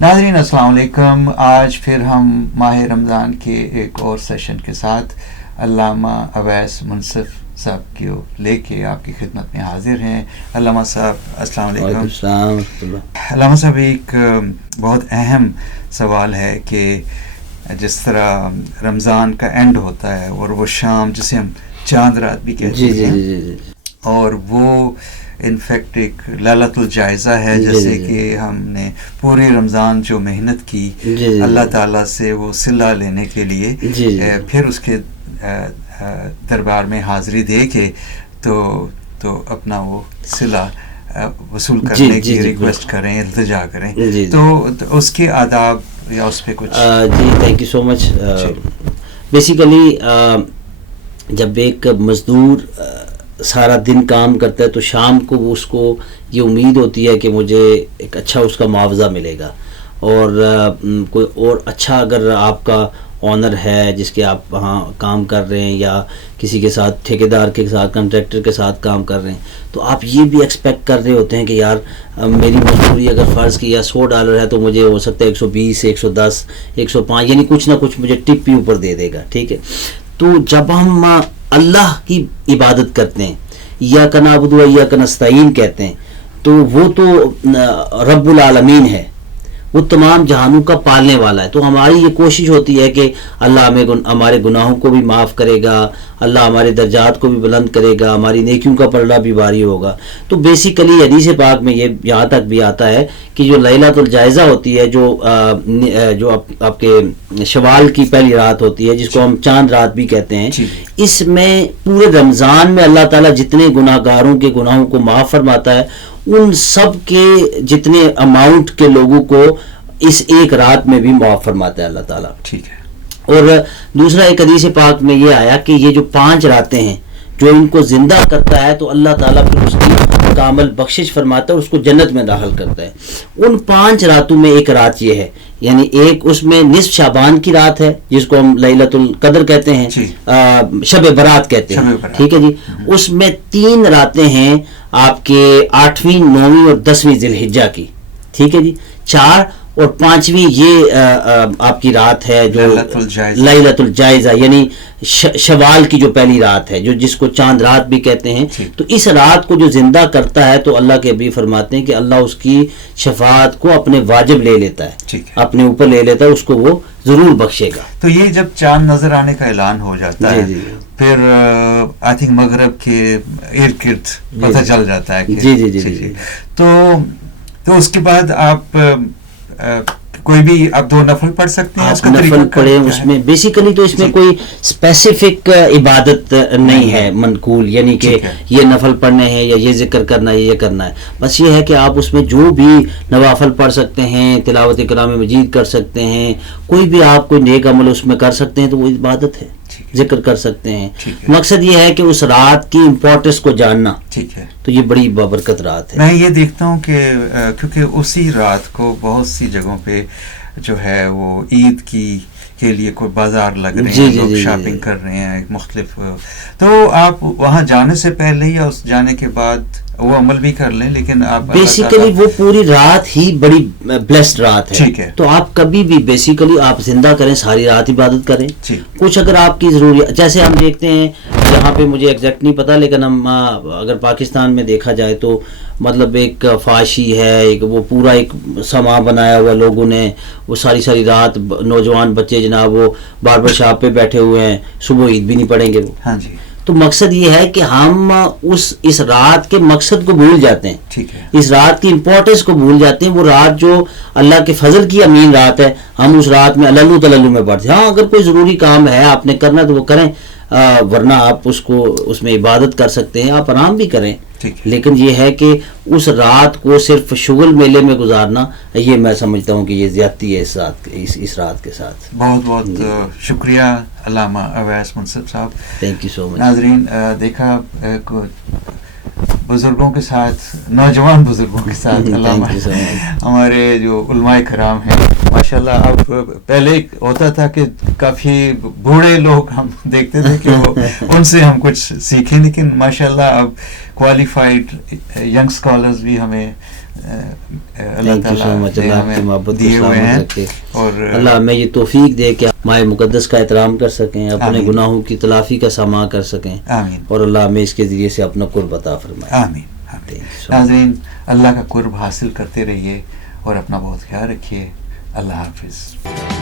ناظرین السلام علیکم. آج پھر ہم ماہ رمضان کے ایک اور سیشن کے ساتھ علامہ اویس منصف صاحب کو لے کے آپ کی خدمت میں حاضر ہیں. علامہ صاحب السلام علیکم. علامہ صاحب ایک بہت اہم سوال ہے کہ جس طرح رمضان کا اینڈ ہوتا ہے اور وہ شام جسے ہم چاند رات بھی کہتے ہیں اور وہ انفیکٹ ایک لیلۃ الجائزہ ہے، جیسے کہ ہم نے پورے رمضان جو محنت کی اللہ تعالیٰ سے وہ صلہ لینے کے لیے پھر اس کے دربار میں حاضری دے کے تو اپنا وہ صلہ وصول کرنے کی ریکویسٹ کریں، التجا کریں، تو اس کے آداب یا اس پہ کچھ. جی thank you so much. Basically جب ایک مزدور سارا دن کام کرتا ہے تو شام کو اس کو یہ امید ہوتی ہے کہ مجھے ایک اچھا اس کا معاوضہ ملے گا، اور کوئی اور اچھا اگر آپ کا آنر ہے جس کے آپ وہاں کام کر رہے ہیں یا کسی کے ساتھ ٹھیکیدار کے ساتھ کنٹریکٹر کے ساتھ کام کر رہے ہیں، تو آپ یہ بھی ایکسپیکٹ کر رہے ہوتے ہیں کہ یار میری مزدوری اگر فرض کیا $100 ہے تو مجھے ہو سکتا ہے 120 110 105 یعنی کچھ نہ کچھ مجھے ٹپ بھی اوپر دے دے گا. ٹھیک ہے، تو جب ہم اللہ کی عبادت کرتے ہیں، ایاک نعبد و ایاک نستعین کہتے ہیں، تو وہ تو رب العالمین ہے، وہ تمام جہانوں کا پالنے والا ہے. تو ہماری یہ کوشش ہوتی ہے کہ اللہ ہمارے گناہوں کو بھی معاف کرے گا، اللہ ہمارے درجات کو بھی بلند کرے گا، ہماری نیکیوں کا پلڑا بھی باری ہوگا. تو بیسیکلی حدیث پاک میں یہ یہاں تک بھی آتا ہے کہ جو لیلۃ الجائزہ ہوتی ہے، جو آپ کے شوال کی پہلی رات ہوتی ہے جس کو ہم چاند رات بھی کہتے ہیں، اس میں پورے رمضان میں اللہ تعالیٰ جتنے گناہ گاروں کے گناہوں کو معاف فرماتا ہے، ان سب کے جتنے اماؤنٹ کے لوگوں کو اس ایک رات میں بھی معاف فرماتا ہے اللہ تعالیٰ. ٹھیک ہے. اور دوسرا ایک حدیث پاک میں یہ آیا کہ یہ جو 5 راتیں ہیں جو ان کو زندہ کرتا ہے تو اللہ تعالیٰ پھر اس کی کامل بخشش فرماتا ہے اور اس کو جنت میں داخل کرتا ہے. ان 5 راتوں میں ایک رات یہ ہے، یعنی ایک اس میں نصف شعبان کی رات ہے جس کو ہم لیلۃ القدر کہتے ہیں، شب برات کہتے ہیں. ٹھیک ہے جی. اس میں 3 راتیں ہیں آپ کے 8ویں 9ویں اور 10ویں ذی الحجہ کی. ٹھیک ہے جی. 4 اور 5ویں یہ آپ کی رات ہے جو لیلۃ الجائزہ یعنی شوال کی جو پہلی رات ہے، جو جس کو چاند رات بھی کہتے ہیں. تو اس رات کو جو زندہ کرتا ہے تو اللہ کے نبی فرماتے ہیں کہ اللہ اس کی شفاعت کو اپنے واجب لے لیتا ہے، اپنے اوپر لے لیتا ہے، اس کو وہ ضرور بخشے گا. تو یہ جب چاند نظر آنے کا اعلان ہو جاتا ہے پھر آئی تھنک مغرب کے ارد گرد پتہ چل جاتا ہے. جی. تو اس کے بعد آپ کوئی بھی آپ 2 نفل پڑھ سکتے ہیں. آپ نفل پڑھیں اس میں. بیسیکلی تو اس میں کوئی اسپیسیفک عبادت نہیں ہے منقول، یعنی کہ یہ نفل پڑھنے ہیں یا یہ ذکر کرنا ہے، یہ کرنا ہے. بس یہ ہے کہ آپ اس میں جو بھی نوافل پڑھ سکتے ہیں، تلاوت کلام مجید کر سکتے ہیں، کوئی بھی آپ کوئی نیک عمل اس میں کر سکتے ہیں، تو وہ عبادت ہے، ذکر کر سکتے ہیں. مقصد یہ ہے کہ اس رات کی امپورٹنس کو جاننا. ٹھیک ہے. تو یہ بڑی بابرکت رات ہے. میں یہ دیکھتا ہوں کہ کیونکہ اسی رات کو بہت سی جگہوں پہ جو ہے وہ عید کے لیے کوئی بازار لگ رہے ہیں، لوگ شاپنگ کر رہے ہیں مختلف. تو آپ وہاں جانے سے پہلے یا اس جانے کے بعد وہ عمل بھی کر لیں، لیکن آپ بیسیکلی وہ پوری رات ہی بڑی بلیسڈ رات ہے. ٹھیک ہے. تو آپ کبھی بھی بیسیکلی آپ زندہ کریں، ساری رات عبادت کریں. کچھ اگر آپ کی ضروری، جیسے ہم دیکھتے ہیں یہاں پہ مجھے ایگزیکٹ نہیں پتا، لیکن ہم اگر پاکستان میں دیکھا جائے تو مطلب ایک فاشی ہے، ایک وہ پورا ایک سما بنایا ہوا لوگوں نے، وہ ساری رات نوجوان بچے جناب وہ باربر شاپ پہ بیٹھے ہوئے ہیں، صبح عید بھی نہیں پڑھیں گے وہ. ہاں جی. تو مقصد یہ ہے کہ ہم اس رات کے مقصد کو بھول جاتے ہیں، اس رات کی امپورٹنس کو بھول جاتے ہیں. وہ رات جو اللہ کے فضل کی امین رات ہے، ہم اس رات میں عللو تللو میں پڑھتے ہیں. ہاں اگر کوئی ضروری کام ہے آپ نے کرنا تو وہ کریں، ورنہ آپ اس میں عبادت کر سکتے ہیں، آپ آرام بھی کریں. لیکن یہ ہے کہ اس رات کو صرف شغل میلے میں گزارنا، یہ میں سمجھتا ہوں کہ یہ زیادتی ہے اس رات کے ساتھ. بہت بہت شکریہ علامہ اویس منصف صاحب. تھینک یو سو مچ. ناظرین دیکھا بزرگوں کے ساتھ، نوجوان بزرگوں کے ساتھ علامہ ہمارے جو علماء کرام ہیں ماشاءاللہ. اب پہلے ہوتا تھا کہ کافی بوڑھے لوگ ہم دیکھتے تھے کہ وہ ان سے ہم کچھ سیکھیں، لیکن ماشاءاللہ اب کوالیفائڈ ینگ اسکالرز بھی ہمیں اللہ تعالیٰ نے ہمیں دیے ہوئے ہیں، اور اللہ ہمیں یہ توفیق دے کہ ماہ مقدس کا احترام کر سکیں، اپنے گناہوں کی تلافی کا ساماں کر سکیں، آمین، اور اللہ ہمیں اس کے ذریعے سے اپنا قرب عطا فرمائے. آمین. ناظرین، اللہ کا قرب حاصل کرتے رہیے اور اپنا بہت خیال رکھیے. اللہ حافظ.